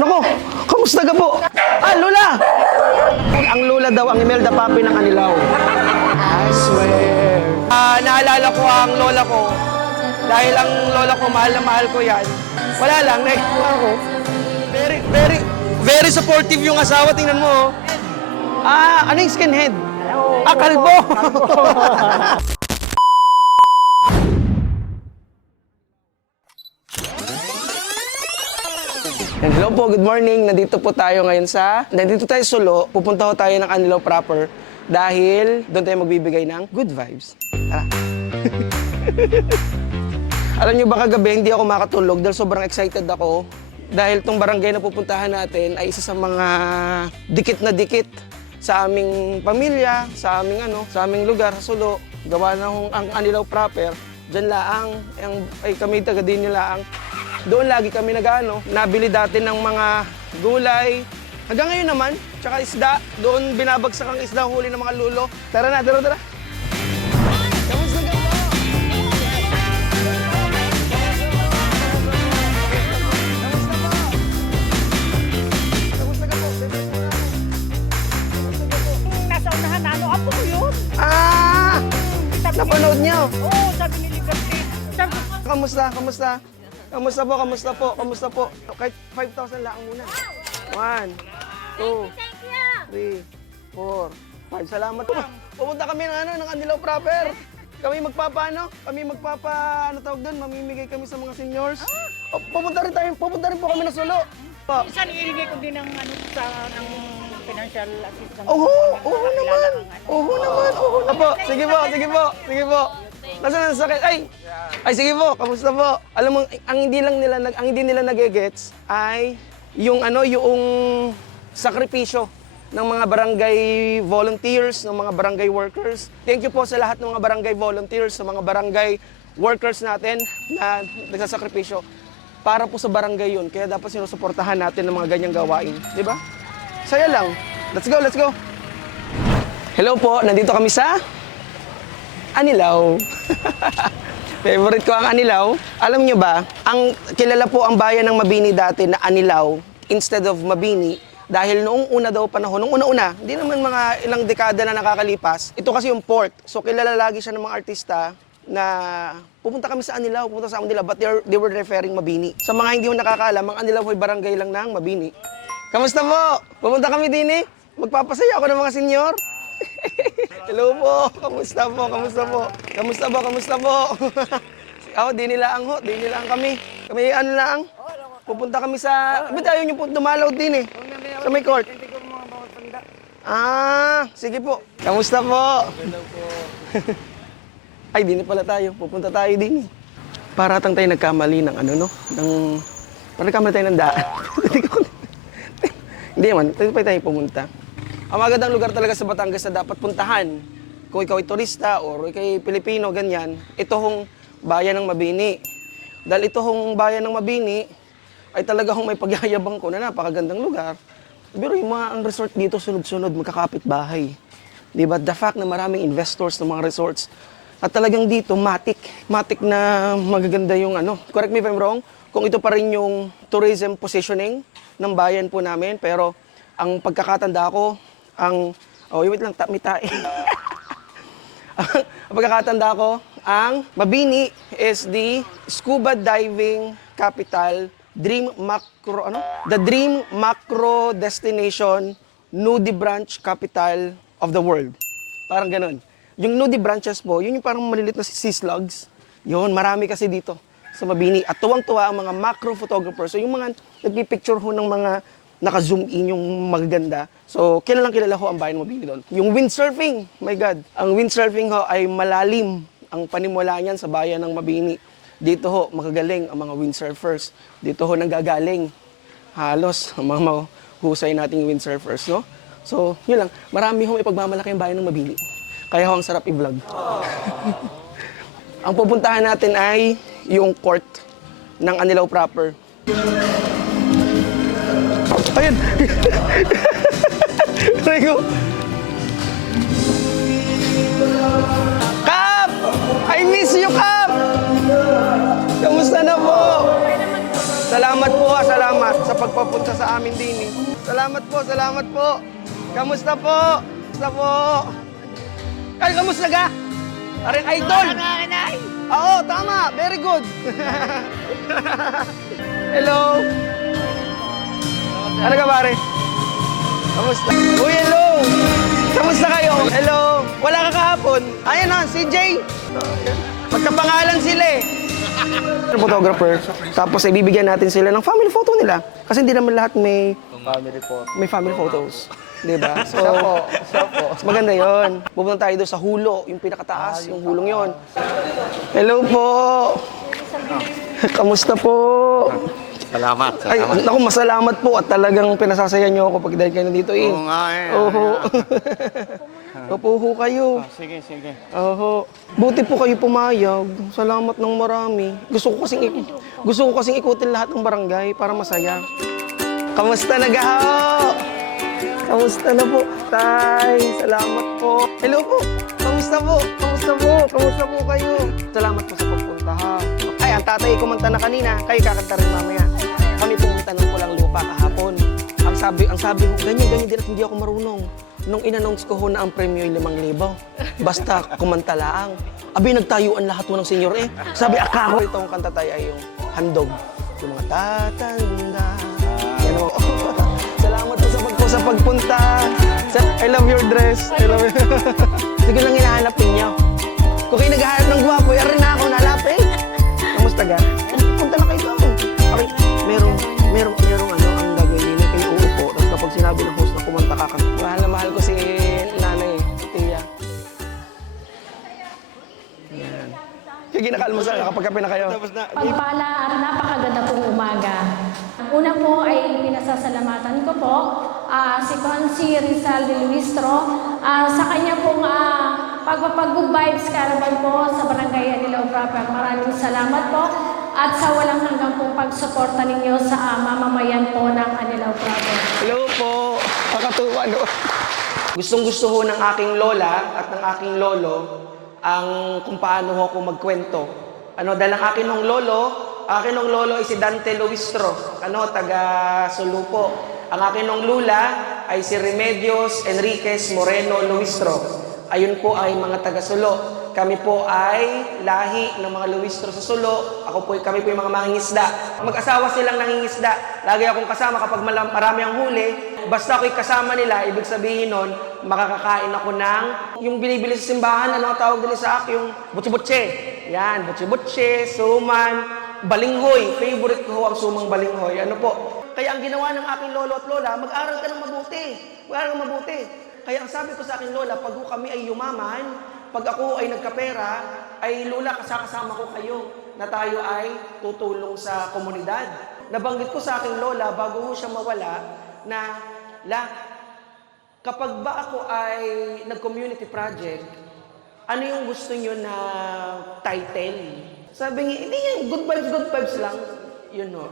Naku, kamusta ka po? Ah, Lola! Ang Lola daw, ang Imelda Papi ng Anilaw. I swear. Naalala ko ang lola ko. Dahil ang lola ko, mahal na mahal ko yan. Wala lang, naiiwa ako. Very supportive yung asawa. Tingnan mo, oh. Ano yung skinhead? Kalbo! Hello po, good morning. Nandito tayo sa Solo. Pupunta ho tayo ng Anilaw proper dahil doon tayo magbibigay ng good vibes. Tara. Alam niyo ba kagabi, hindi ako makatulog dahil sobrang excited ako. Dahil tong barangay na pupuntahan natin ay isa sa mga dikit na dikit sa aming pamilya, sa aming lugar, sa Solo. Gawa na ang Anilaw proper. Diyan laang, ay kami taga din nyo laang. Doon lagi kami nabili dati ng mga gulay. Hanggang ngayon naman, tsaka isda. Doon binabagsak ang isda, huli ng mga lulo. Tara na, tara. Kamusta ka po? Kamusta ka po? Nasa unahan na apo ko yun. Napanood niyo? Oo, sabi ni Liberty. Sabi ko, Kamusta po? Kahit 5,000 lang muna. 1, 2, 3, 4, 5. Salamat po. Pumunta kami ng Anilaw proper. Kami mamimigay kami sa mga seniors. Pupunta rin po kami ng Solo. minsan iingay ko din ng ng financial assistance. Oo naman. Opo, sige po. Nasaan ang sakit? Ay sige po, kamusta po? Alam mo, ang hindi nila nagegets ay yung sakripisyo ng mga barangay volunteers, ng mga barangay workers. Thank you po sa lahat ng mga barangay volunteers, sa mga barangay workers natin na nagsasakripisyo. Para po sa barangay yun, kaya dapat sinusuportahan natin ng mga ganyang gawain. Di ba? Saya lang. Let's go. Hello po, nandito kami sa Anilaw. Favorite ko ang Anilaw. Alam nyo ba, kilala po ang bayan ng Mabini dati na Anilaw instead of Mabini dahil noong una, hindi naman mga ilang dekada na nakakalipas, ito kasi yung port. So kilala lagi siya ng mga artista na pupunta kami sa Anilaw, but they were referring Mabini. Sa mga hindi ho nakakaalam, ang Anilaw ay barangay lang ng Mabini. Kamusta po? Pupunta kami din magpapasaya ako ng mga senyor. Hello po, kamusta po? Ako, di nila ang kami. Kami lang. Pupunta kami sa, ba't ayaw nyo po dumalaw din sa may court? Sige po. Kamusta po? Ay, di na pala tayo. Pupunta tayo din Paratang tayo nagkamali ng parang nagkamali tayo ng daan. Hindi man, tayo pumunta. Ang magandang lugar talaga sa Batangas na dapat puntahan, kung ikaw ay turista o ikaw ay Pilipino, ganyan, ito hong bayan ng Mabini. Dahil ito hong bayan ng Mabini ay talaga hong may pagyayabang ko na napakagandang lugar. Pero yung ang resort dito sunod-sunod, magkakapit bahay. Diba? The fact na maraming investors ng mga resorts at talagang dito, matik na magaganda yung correct me if I'm wrong, kung ito pa rin yung tourism positioning ng bayan po namin, pero ang pagkakatanda ko, wait lang, may tae. Ang pagkakatanda ko, ang Mabini is the scuba diving capital, the dream macro destination, nudibranch capital of the world. Parang ganun. Yung nudibranches po, yun yung parang malilit na sea slugs. Yun, marami kasi dito sa Mabini. At tuwang-tuwa ang mga macro photographers. So yung mga nagpipicture ho ng mga naka-zoom in yung magaganda. So, kilala ho ang bayan ng Mabini doon. Yung windsurfing, my God. Ang windsurfing ho ay malalim ang panimula niyan sa bayan ng Mabini. Dito ho, makagaling ang mga windsurfers. Dito ho nanggagaling halos ang mga mahusay nating windsurfers, no? So, yun lang. Marami ho may pagmamalaki ang bayan ng Mabini. Kaya ho ang sarap i-vlog. Ang pupuntahan natin ay yung court ng Anilaw proper. Ayan! Rico! Kap! I miss you, Kap! Kamusta na po? Salamat po, salamat. Sa pagpapunta sa amin din. Salamat po, salamat po. Kamusta po? Kamusta po? Ay, kamusta ka? Aring idol! Oo, tama. Very good. Hello. Ano ka, pare? Kamusta? Uy, hello. Kamusta kayo? Hello. Wala ka kahapon. Ayan na, si Jay. Magkapangalan sila eh. Photographer. Tapos ay bibigyan natin sila ng family photo nila. Kasi hindi naman lahat may family photos. Diba? So, maganda yon. Pupunta tayo doon sa hulo, yung pinakataas, yung hulong yon. Hello po! Kamusta po? Salamat. Ay, naku, masalamat po at talagang pinasasaya niyo ako pag dahil kayo nandito eh. Oo nga eh. Oho. Opo ho kayo. Sige. Oho. Buti po kayo pumayag. Salamat ng marami. Gusto ko kasing ikutin lahat ng barangay para masaya. Kamusta na gaho? Kamusta na po? Tay, salamat po. Hello po. Kamusta po? Kamusta po? Kamusta po kayo? Salamat po sa pagpunta ha. Ay, ang tatay kumanta na kanina. Kayo kakanta rin mamaya. Kami pumunta ng Pulang Lupa kahapon. Ang sabi ko, ganyan din at hindi ako marunong. Nung in-announce ko ho na ang premyo ay 5,000. Basta kumanta laang. Abi, nagtayuan lahat mo ng senior eh. Sabi, akako itong kanta tayo ay yung handog. Yung mga tatanda. Yan o. Salamat po sa pagpunta. I love your dress. I love you. Sige lang hinahanap ninyo. Kung kayo naghahanap ng gwapo, yari na ako nalapin. Kamusta ga? Punta na kayo doon. Okay, merong ang gagawin nila kayo uupo. Tapos kapag sinabi ng host na kumanta kakanta. Mahal na mahal ko si nanay, Tia. Yan. Kaya ginakalmusan kapag kape na kayo. Pagpala at napakaganda pong umaga. Una po ay pinasasalamatan ko po si Consi Rizal de Luistro sa kanya pong pagpapag-good vibes caravan po sa Barangay Anilaw Proper. Maraming salamat po at sa walang hanggang pong pagsuporta ninyo sa mamamayan po ng Anilaw Proper. Hello po. Kakatuwa, no? Gustong-gusto ho ng aking lola at ng aking lolo ang kung paano ho ako magkwento. Dahil ang akin ng lolo ay si Dante Luistro, taga Sulupo. Ang akin ng lula ay si Remedios Enriquez Moreno Luistro. Ayun po ay mga taga Sulo. Kami po ay lahi ng mga Luistro sa Sulo. Kami po yung mga mangingisda. Mag-asawa silang nangingisda. Lagi akong kasama kapag marami ang huli. Basta ako'y kasama nila, ibig sabihin nun, makakakain ako ng yung binibili sa simbahan, tawag nila sa akin, yung butsi-butsi. Yan, butsi-butsi, suman, balinghoy. Favorite ko ang sumang balinghoy. Kaya ang ginawa ng aking lolo at lola, mag-aral ka ng mabuti. Mag-aral ng mabuti. Kaya ang sabi ko sa aking lola, pag kami ay yumaman, pag ako ay nagkapera, ay lola, kasama ko kayo na tayo ay tutulong sa komunidad. Nabanggit ko sa aking lola, bago siya mawala, na kapag ba ako ay nag-community project, ano yung gusto nyo na title? Sabi niya, hindi yan, good vibes lang. Yun ho.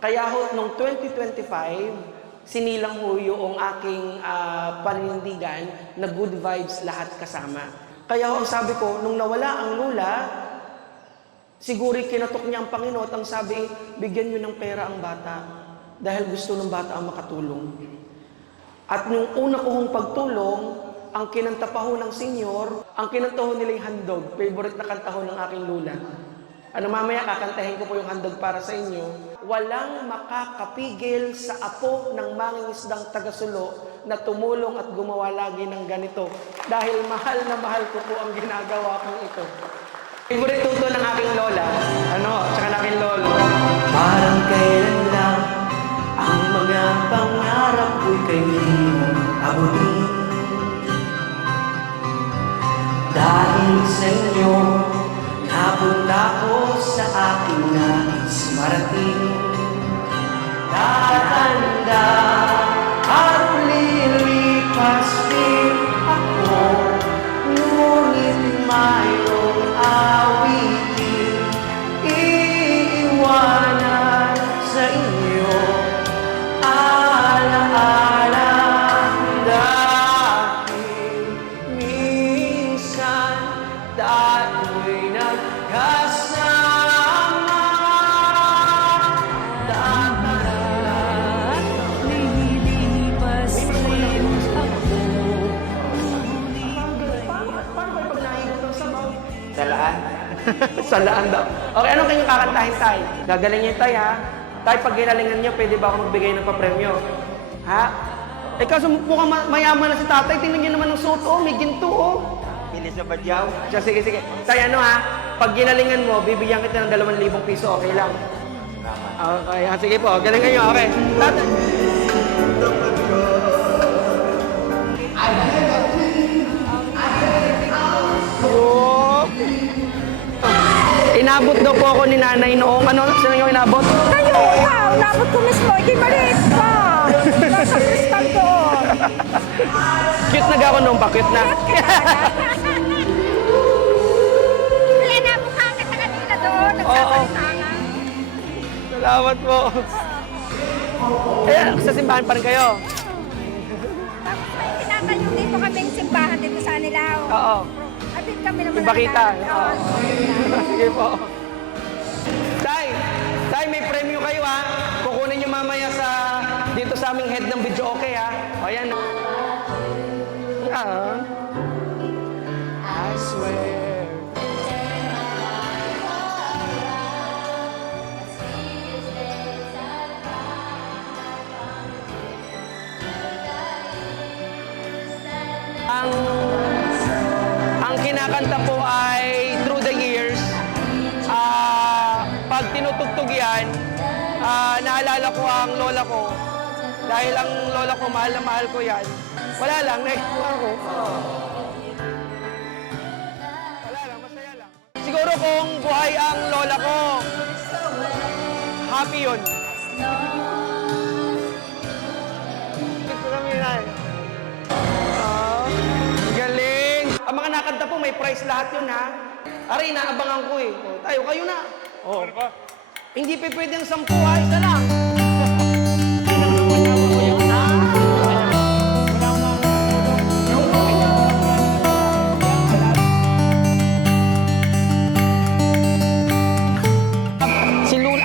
Kaya ho, noong 2025, sinilang ho yung aking paninindigan na good vibes lahat kasama. Kaya ho, ang sabi ko, nung nawala ang lula, siguro kinatok niya ang Panginoon at ang sabi, bigyan nyo ng pera ang bata. Dahil gusto ng bata ang makatulong. At nung una ko hong pagtulong, ang kinanta pa ho ng senior, ang kinanta ho nila yung handog. Favorite na kanta ho ng aking lula. Mamaya kakantahin ko po yung handog para sa inyo. Walang makakapigil sa apo ng mangingisdang taga-Sulo na tumulong at gumawa lagi ng ganito. Dahil mahal na mahal ko po ang ginagawa kong ito. Favorite tuto ng aking lola, tsaka ng aking lolo. Parang kailan lang ang mga pangarap ko'y kailangan abutin. Dahil sa inyo, napunta ko sa aking nais marating. Tatanda at lilipas din ako, ngunit mayroong awitin iiwanan sa inyo. Alaala dahil minsan tayo'y nagkasama. Salaan daw. Okay, anong kanyang kakantahin, Tay? Gagalingin, Tay, ha? Tay, pag ginalingan niyo, pwede ba ako magbigay ng papremyo? Ha? Eh, kaso mukhang mayaman na si tatay. Tingnan niyo naman ang suot, oh. May ginto, oh. Bilis na badyaw. Sige, sige. Tay, ano, ha? Pag ginalingan mo, bibigyan kita ng 2,000 piso. Okay lang? Okay, ha? Sige po. Galingan niyo, okay. Tatay. Oh. Inabot daw po ako ni nanay noong ano, sino yung inabot? Kayo, wow! Nabot ko mismo, hindi maliit pa! Nasa kristal doon! Cute na ako noong pa, cute na. Wala na, mukha ka sa kanila doon, Oo. nagsasalita. Salamat po. Eh, sa simbahan pa rin kayo? Tapos may tinatayo dito kaming simbahan dito sa Anilaw. Oo. Abit kami naman. Yung bakita. Oo. Sige po. Tay, may premyo kayo ha. Kukunin nyo mamaya dito sa aming head ng video, okay ha? O yan. I swear. Ang kinakanta po ay Through the Years. Pag tinutugtog yan, naalala ko ang lola ko. Dahil ang lola ko, mahal na mahal ko yan. Wala lang, naiiwan ako. Wala lang, masaya lang. Siguro kung buhay ang lola ko, happy yun. Ito kami na eh. Galing! Ang mga nakanta po, may price lahat yun, ha? Aray, naabangan ko eh. O, tayo, kayo na. Oh. Ano ba? Hindi pa pwedeng 10, ha? Isa lang.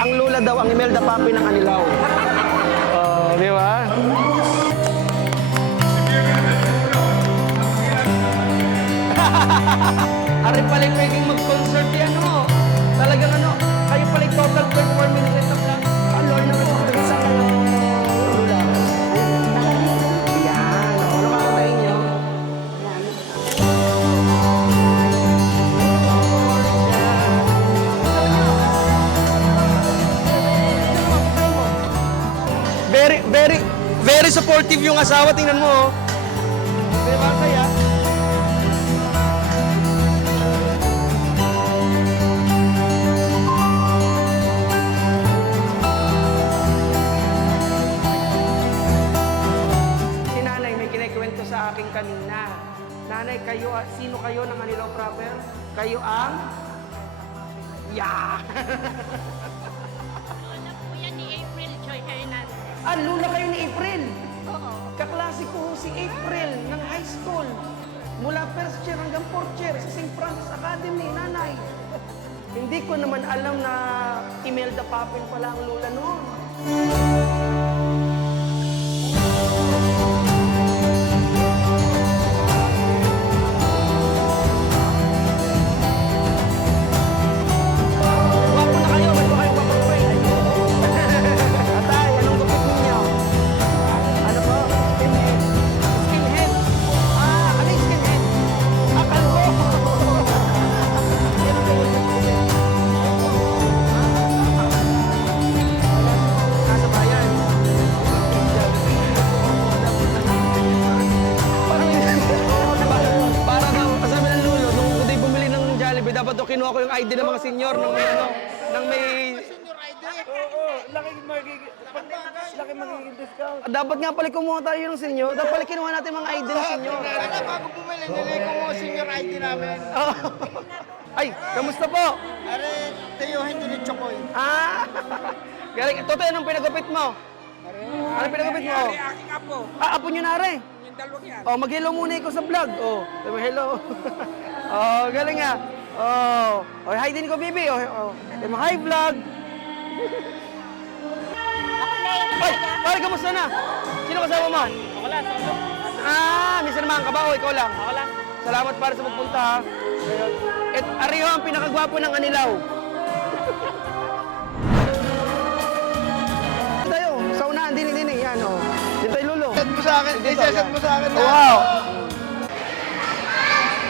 Ang lola daw, ang Imelda Papi ng Anilaw. Oh, di ba? Ari pala pwedeng mag-concert yan, no? Talagang ano, kayo pala total performance set up lang. Lord naman sa isa kayo. Lula. Yan. Ano kakatayin nyo? Very supportive yung asawa. Tingnan mo, oh. Diba, saya? Si nanay may kinikwento sa akin kanina. Nanay, kayo, sino kayo ng Anilaw proper? Kayo ang? Yeah! Kuya ni April Joy Hernandez. Ah, lula kayo ni April. Oo. Kaklase ko si April ng high school. Mula first year hanggang fourth year sa St. Francis Academy, nanay. Hindi ko naman alam na Imelda Papin pala ang lula noon. Wapo na kayo, ba't ba kayo papapray? Atay, anong gupit ninyo? Ano po? Skinhead. Skinhead? Ano yung skinhead? Kalbo! Nasa bayan. Para daw, kasabi ng lulo, nung kuday bumili ng Jollibee, dapat daw kinuha ko yung ID ng mga senior ng may ano, ng may... Laki magiging discount. Dapat nga pala kumuha tayo ng senior. Dapat pala kinuha natin mga ID ng senior. Sana bago bumili, nilay ko mo senior ID namin. Ay, kamusta po? Are, tayuhin din yung chokoy. Galing. Totoo, anong pinagupit mo? Anong pinagupit mo? Aking apo. Apo nyo na rin. Yung dalawang yan. Oh, mag-hello muna ikaw sa vlog. Oh, sabi mo, hello. Oh, galing nga. Oh, hi din ko, baby. Oh. Sabi mo, hi vlog. Ay, pare, kamusta na? Sino kasama mo? Ako lang, solo. May sinamahan ka ba o ikaw lang? Ako lang. Salamat para sa pagpunta ha. At ariho ang pinakagwapo ng Anilaw. Tayo, sa unahan, din, yan o. Dito tayo, Lolo. Set mo sa akin, set mo sa akin na. Wow!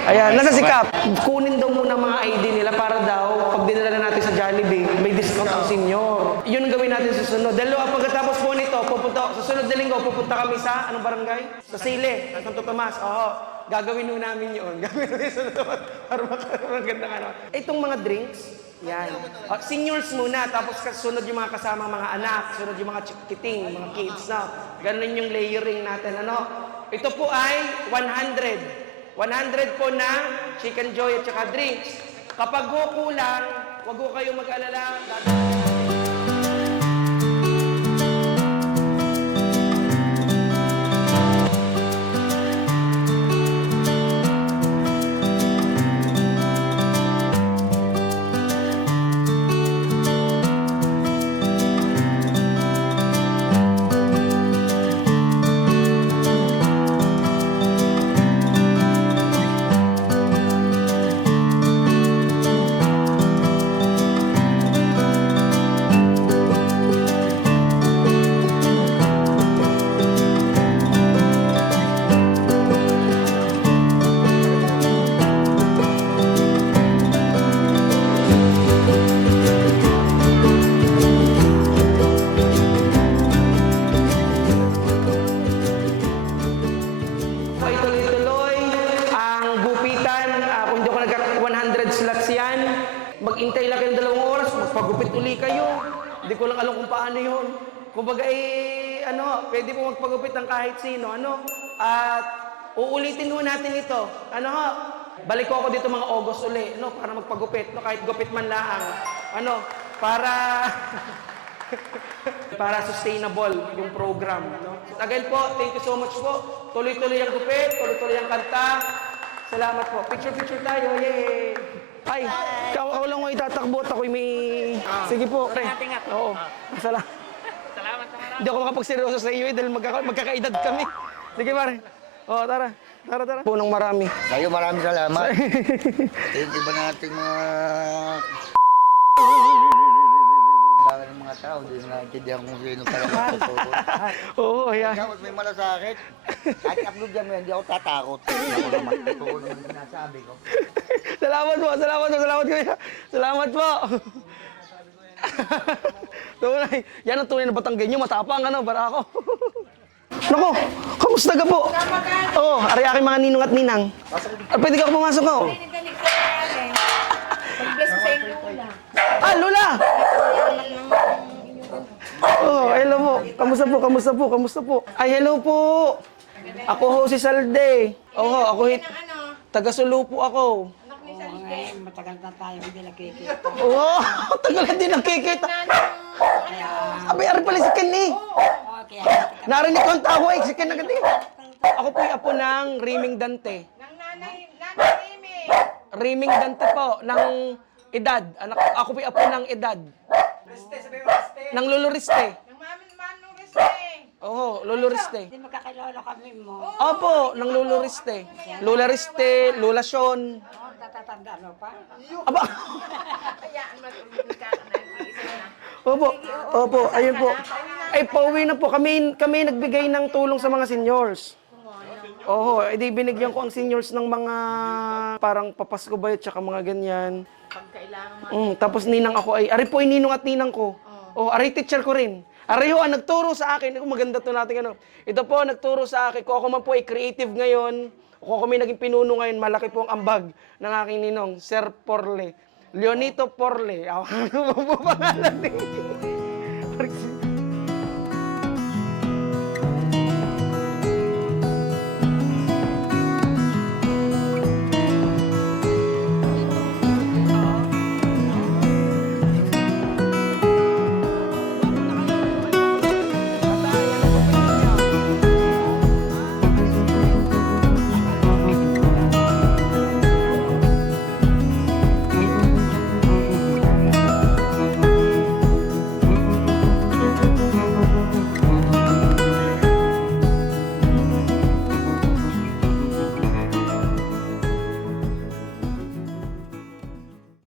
Ayan, nasa sikap. Kunin daw muna mga ID nila para daw, pag dinala na natin sa Jollibee, may discount ang senior. Yun ang gawin natin sa sunod. Dahil pagkatapos po nito, sa sunod na linggo, pupunta kami sa, anong barangay? Sa Sile, Santo Tomas. Oo, gagawin nun namin yun. Gagawin namin sa sunod para magandang ano. Itong mga drinks, yan. Seniors muna, tapos sunod yung mga kasama mga anak, sunod yung mga chikiting, mga kids na. Ganun yung layering natin. Ano? Ito po ay 100. 100 po na chicken joy at saka drinks. Kapag kulang, wag ho kayong mag-alala. So, ituloy-tuloy ang gupitan. Kung hindi ako nag-100 slots yan, mag-intay lang kayo ng 2 oras, magpagupit uli kayo. Hindi ko lang alam kung paano yun. Kumbaga pwede po magpagupit ng kahit sino. At uulitin ho natin ito. Balik ko ako dito mga August uli, para magpagupit, kahit gupit man lang. Para sustainable yung program. Again po, thank you so much po. Tuloy-tuloy ang gupit, tuloy-tuloy ang kanta. Salamat po. Picture tayo. Yay! Ay, ako lang mo itatakbo at ako'y may... Sige po, pre. Oo. Salamat. Hindi ako makapagseryoso sa iyo dahil magkakaedad kami. Sige, pare. Oo, tara. Tara. Punong marami. Kayo maraming salamat. Thank you ba natin mga... Bakit ng mga tao, hindi na naintindihan kung sino talaga totoo. Oo, ayan. Ikaw, may malasakit. Kahit upload yan mo, hindi ako tatakot. Hindi ako naman. Totoo naman yung sinasabi ko. Salamat po, kuya. Salamat po. Tunay. Yan ang tunay na Batanggenyo, matapang para ako. Nako, kamusta ka po? Oo, ari aking mga ninong at ninang. Pwede ka pumasok ko. Lola! Oh, hello po. Kamusta po? Ay, hello po. Ako ho si Salde. Ako taga-Sulu po ako. Matagal na tayo hindi nakikita. Oo, tagal na din nakikita. Abay, ari pala si Ken eh. Narinig ko ang tawa si Ken agad eh. Ako po yung apo ng Riming Dante. Nanay Riming Dante po, ng edad. Ako po yung apo ng edad. Ng Lolo Riste. Oo, Lolo Riste. Hindi magkakilala kami mo. Opo, ng Lolo Riste. Lola Riste, Lola Sean. Tatatanda mo pa? Aba! Opo, ayun po. Ay, pauwi na po. Kami nagbigay ng tulong sa mga seniors. Oo, edi binigyan ko ang seniors ng mga parang papasko ba yun, tsaka mga ganyan. Tapos ninang ako ay, ari po ay ninong at ninang ko. Ari teacher ko rin. Ari ho, ang nagturo sa akin, maganda to natin Ito po, nagturo sa akin, kung ako man po ay creative ngayon, kung ako may naging pinuno ngayon, malaki po ang ambag ng aking ninong, Sir Porle. Leonito Porle. Ano po pangalan?